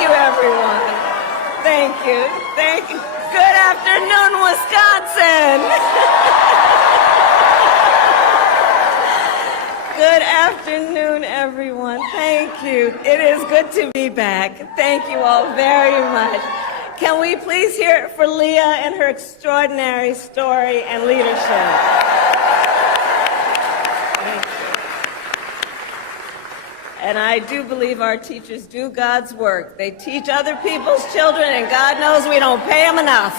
Thank you, everyone. Thank you. Thank you. Good afternoon, Wisconsin. Good afternoon, everyone. Thank you. It is good to be back. Thank you all very much. Can we please hear it for Leah and her extraordinary story and leadership? Thank you. And I do believe our teachers do God's work. They teach other people's children, and God knows we don't pay them enough.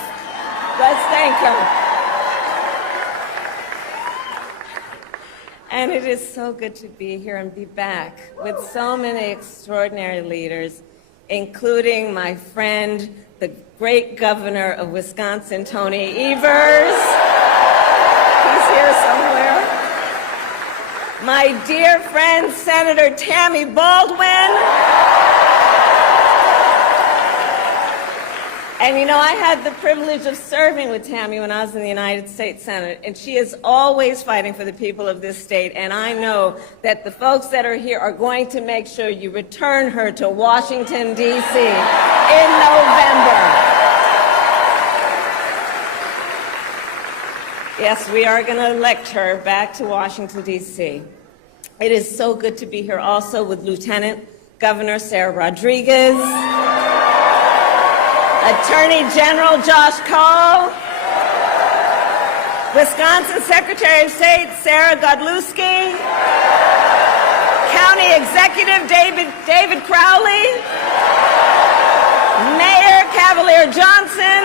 Let's thank them. And it is so good to be here and be back with so many extraordinary leaders, including my friend, the great governor of Wisconsin, Tony Evers. He's here somewhere. My dear friend, Senator Tammy Baldwin. And you know, I had the privilege of serving with Tammy when I was in the United States Senate, and she is always fighting for the people of this state, and I know that the folks that are here are going to make sure you return her to Washington, D.C. in November. Yes, we are going to elect her back to Washington, D.C. It is so good to be here also with Lieutenant Governor Sarah Rodriguez, Attorney General Josh Cole, Wisconsin Secretary of State Sarah Godlewski, County Executive David Crowley, Mayor Cavalier Johnson,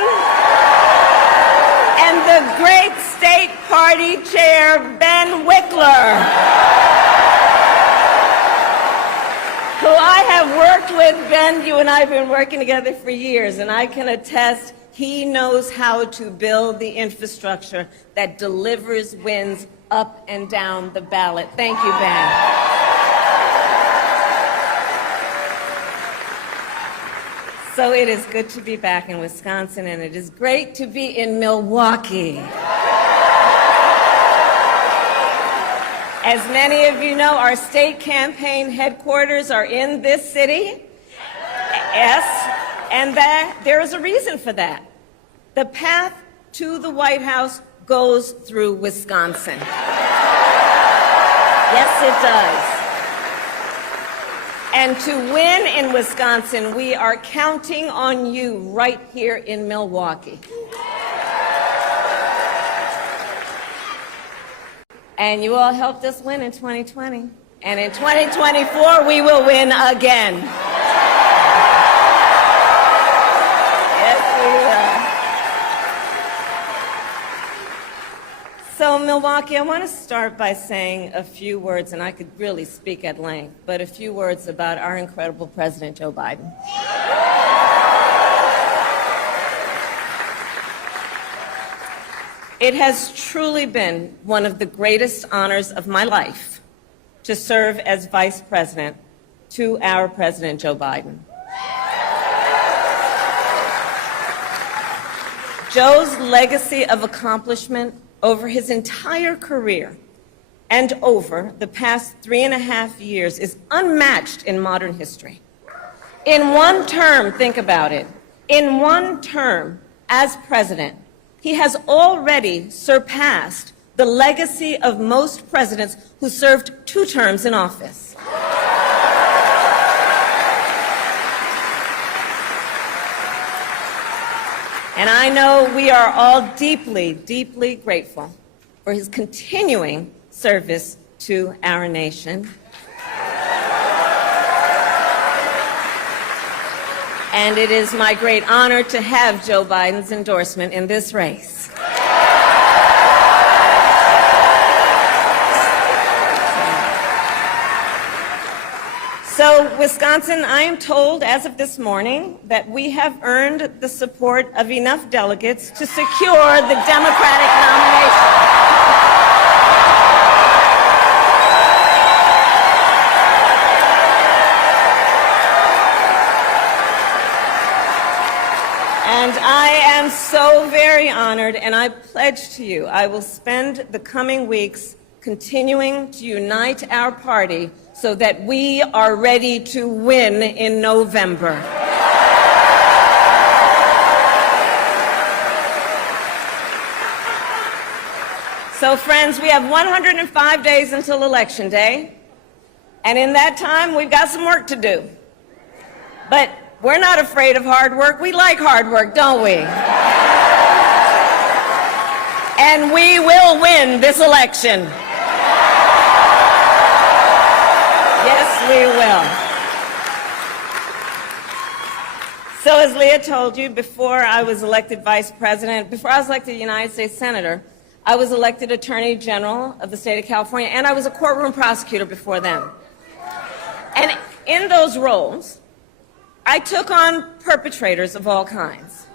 and the great State Party Chair Ben Wickler, who I have worked with. Ben, you and I have been working together for years, and I can attest he knows how to build the infrastructure that delivers wins up and down the ballot. Thank you, Ben. So it is good to be back in Wisconsin, and it is great to be in Milwaukee. As many of you know, our state campaign headquarters are in this city. Yes, and there is a reason for that. The path to the White House goes through Wisconsin. Yes, it does. And to win in Wisconsin, we are counting on you right here in Milwaukee. And you all helped us win in 2020. And in 2024, we will win again. Yes, we will. So, Milwaukee, I want to start by saying a few words, and I could really speak at length, but a few words about our incredible President Joe Biden. It has truly been one of the greatest honors of my life to serve as Vice President to our President Joe Biden. Joe's legacy of accomplishment over his entire career and over the past 3.5 years is unmatched in modern history. In one term, think about it, in one term as president, he has already surpassed the legacy of most presidents who served 2 terms in office. And I know we are all deeply, deeply grateful for his continuing service to our nation. And it is my great honor to have Joe Biden's endorsement in this race. So, Wisconsin, I am told as of this morning that we have earned the support of enough delegates to secure the Democratic nomination. And I am so very honored, and I pledge to you I will spend the coming weeks continuing to unite our party so that we are ready to win in November. So, friends, we have 105 days until Election Day, and in that time, we've got some work to do. But we're not afraid of hard work. We like hard work, don't we? And we will win this election. Yes, we will. So as Leah told you, before I was elected vice president, before I was elected United States Senator, I was elected Attorney General of the state of California, and I was a courtroom prosecutor before then. And in those roles, I took on perpetrators of all kinds.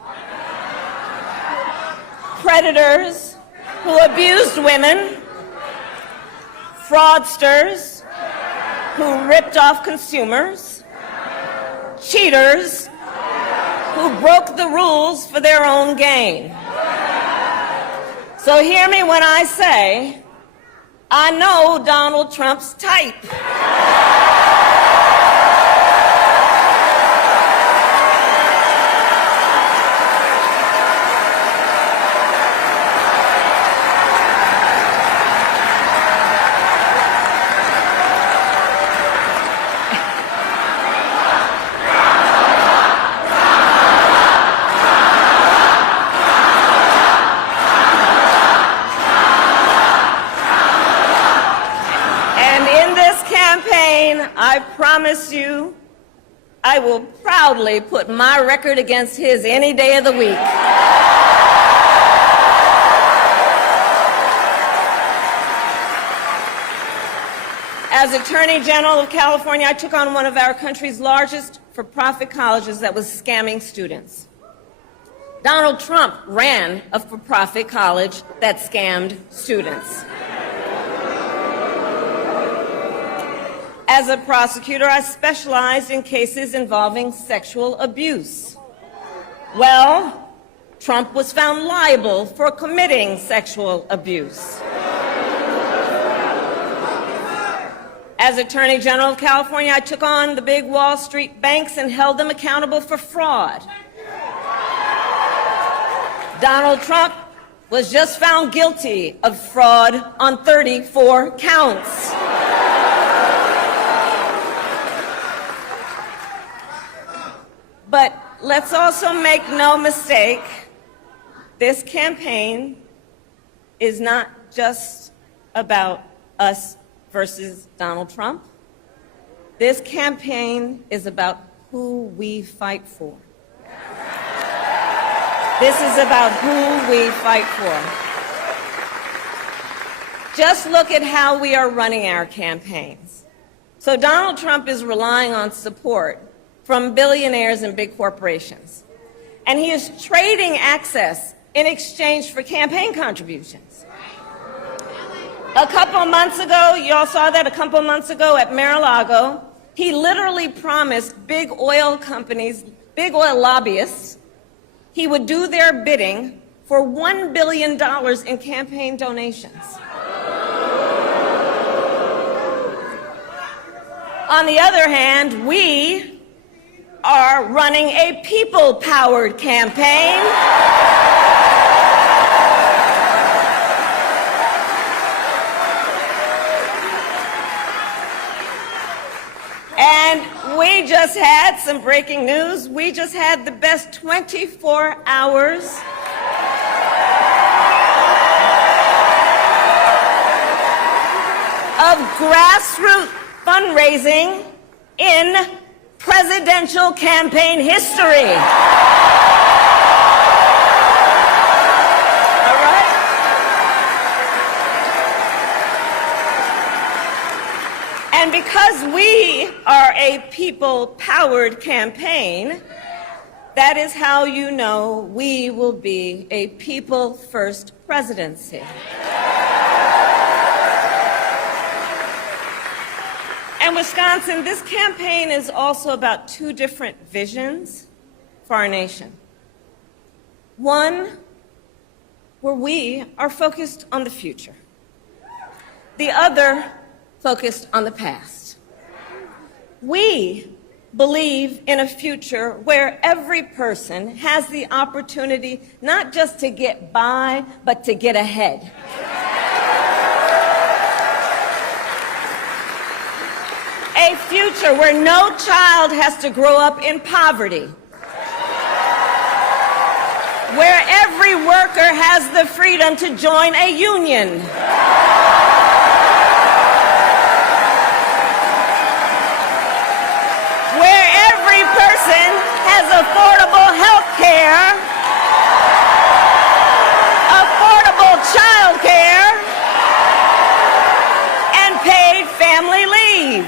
Predators who abused women, fraudsters who ripped off consumers, cheaters who broke the rules for their own gain. So hear me when I say, I know Donald Trump's type. I promise you, I will proudly put my record against his any day of the week. As Attorney General of California, I took on one of our country's largest for-profit colleges that was scamming students. Donald Trump ran a for-profit college that scammed students. As a prosecutor, I specialized in cases involving sexual abuse. Well, Trump was found liable for committing sexual abuse. As Attorney General of California, I took on the big Wall Street banks and held them accountable for fraud. Donald Trump was just found guilty of fraud on 34 counts. But let's also make no mistake, this campaign is not just about us versus Donald Trump. This campaign is about who we fight for. This is about who we fight for. Just look at how we are running our campaigns. So Donald Trump is relying on support from billionaires and big corporations. And he is trading access in exchange for campaign contributions. A couple months ago, you all saw that a couple months ago at Mar-a-Lago, he literally promised big oil companies, big oil lobbyists, he would do their bidding for $1 billion in campaign donations. On the other hand, we are running a people-powered campaign. And we just had some breaking news. We just had the best 24 hours of grassroots fundraising in presidential campaign history. All right? And because we are a people-powered campaign, that is how you know we will be a people-first presidency. And Wisconsin, this campaign is also about two different visions for our nation. One, where we are focused on the future. The other, focused on the past. We believe in a future where every person has the opportunity not just to get by, but to get ahead. a future where no child has to grow up in poverty, where every worker has the freedom to join a union, where every person has affordable health care, affordable child care, and paid family leave.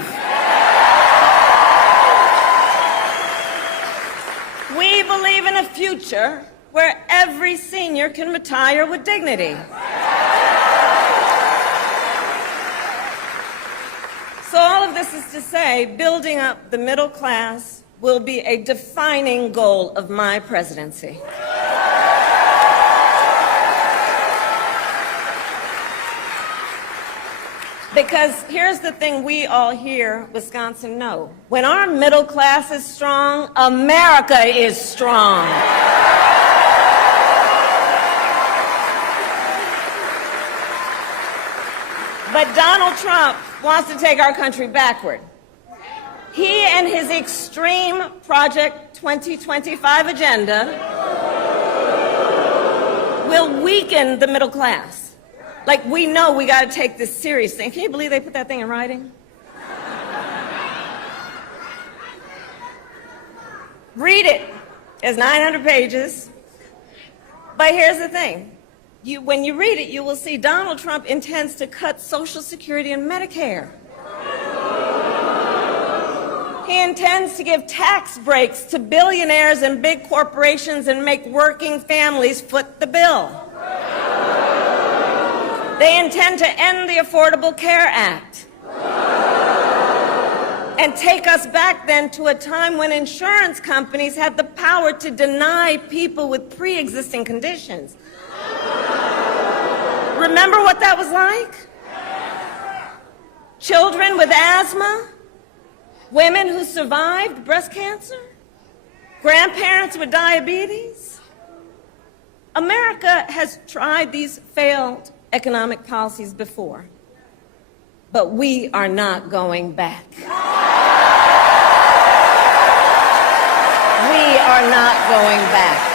We believe in a future where every senior can retire with dignity. So all of this is to say, building up the middle class will be a defining goal of my presidency. Because here's the thing we all here, Wisconsin, know. When our middle class is strong, America is strong. But Donald Trump wants to take our country backward. He and his extreme Project 2025 agenda will weaken the middle class. Like, we know we got to take this seriously. Can you believe they put that thing in writing? Read it. It's 900 pages. But here's the thing. When you read it, you will see Donald Trump intends to cut Social Security and Medicare. He intends to give tax breaks to billionaires and big corporations and make working families foot the bill. They intend to end the Affordable Care Act and take us back then to a time when insurance companies had the power to deny people with pre-existing conditions. Remember what that was like? Children with asthma, women who survived breast cancer, grandparents with diabetes. America has tried these failed economic policies before, but we are not going back. We are not going back.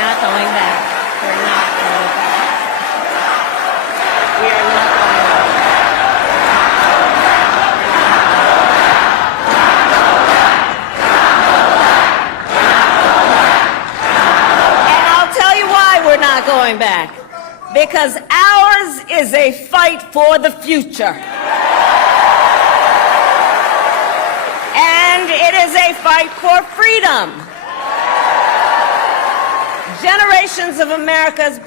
Not going back. We're not going back. We are not going back. And I'll tell you why we're not going back. Because ours is a fight for the future. And it is a fight for freedom. Generations of America's,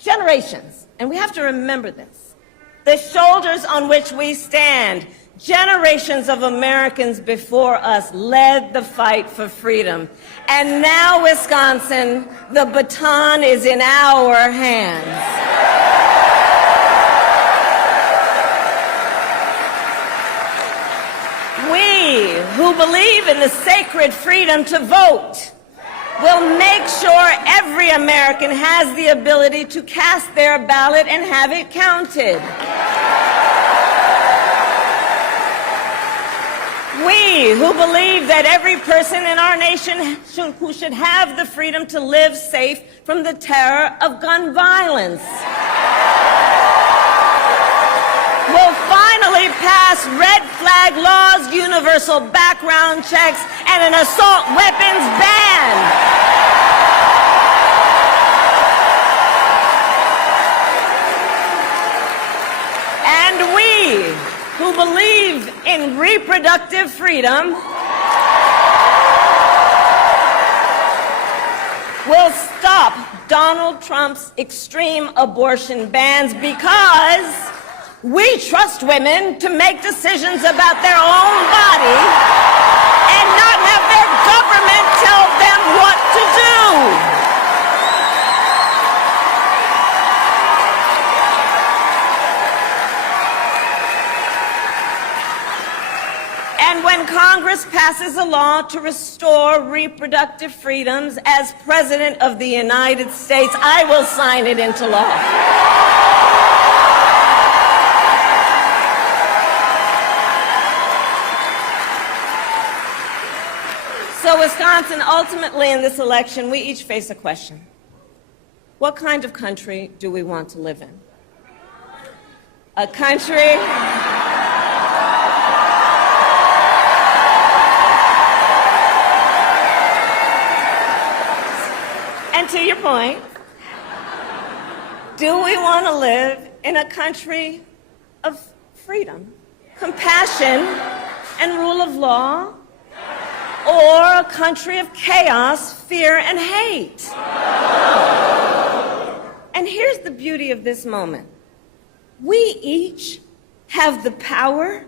generations, and we have to remember this, the shoulders on which we stand, generations of Americans before us led the fight for freedom. And now, Wisconsin, the baton is in our hands. We who believe in the sacred freedom to vote will make sure every American has the ability to cast their ballot and have it counted. We who believe that every person in our nation who should have the freedom to live safe from the terror of gun violence will finally pass red flag laws, universal background checks, and an assault weapons ban. And we who believe in reproductive freedom will stop Donald Trump's extreme abortion bans because we trust women to make decisions about their own body and not have their government tell them what to do. And when Congress passes a law to restore reproductive freedoms, as President of the United States, I will sign it into law. So Wisconsin, ultimately in this election, we each face a question. What kind of country do we want to live in? A country and to your point, do we want to live in a country of freedom, compassion, and rule of law, or a country of chaos, fear, and hate? And here's the beauty of this moment. We each have the power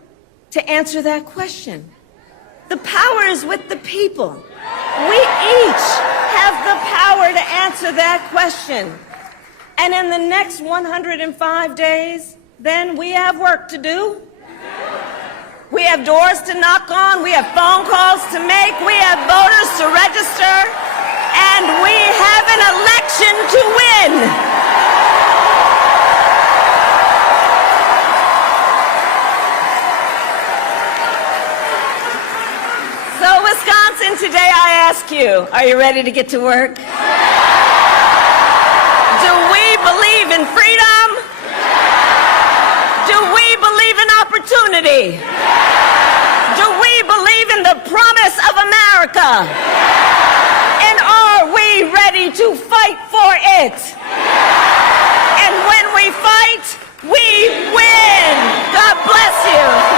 to answer that question. The power is with the people. We each have the power to answer that question. And in the next 105 days, then we have work to do. We have doors to knock on, we have phone calls to make, we have voters to register, and we have an election to win. So Wisconsin, today I ask you, are you ready to get to work? Do we believe in freedom? Do we believe in opportunity? Do we believe in the promise of America? And are we ready to fight for it? And when we fight, we win. God bless you.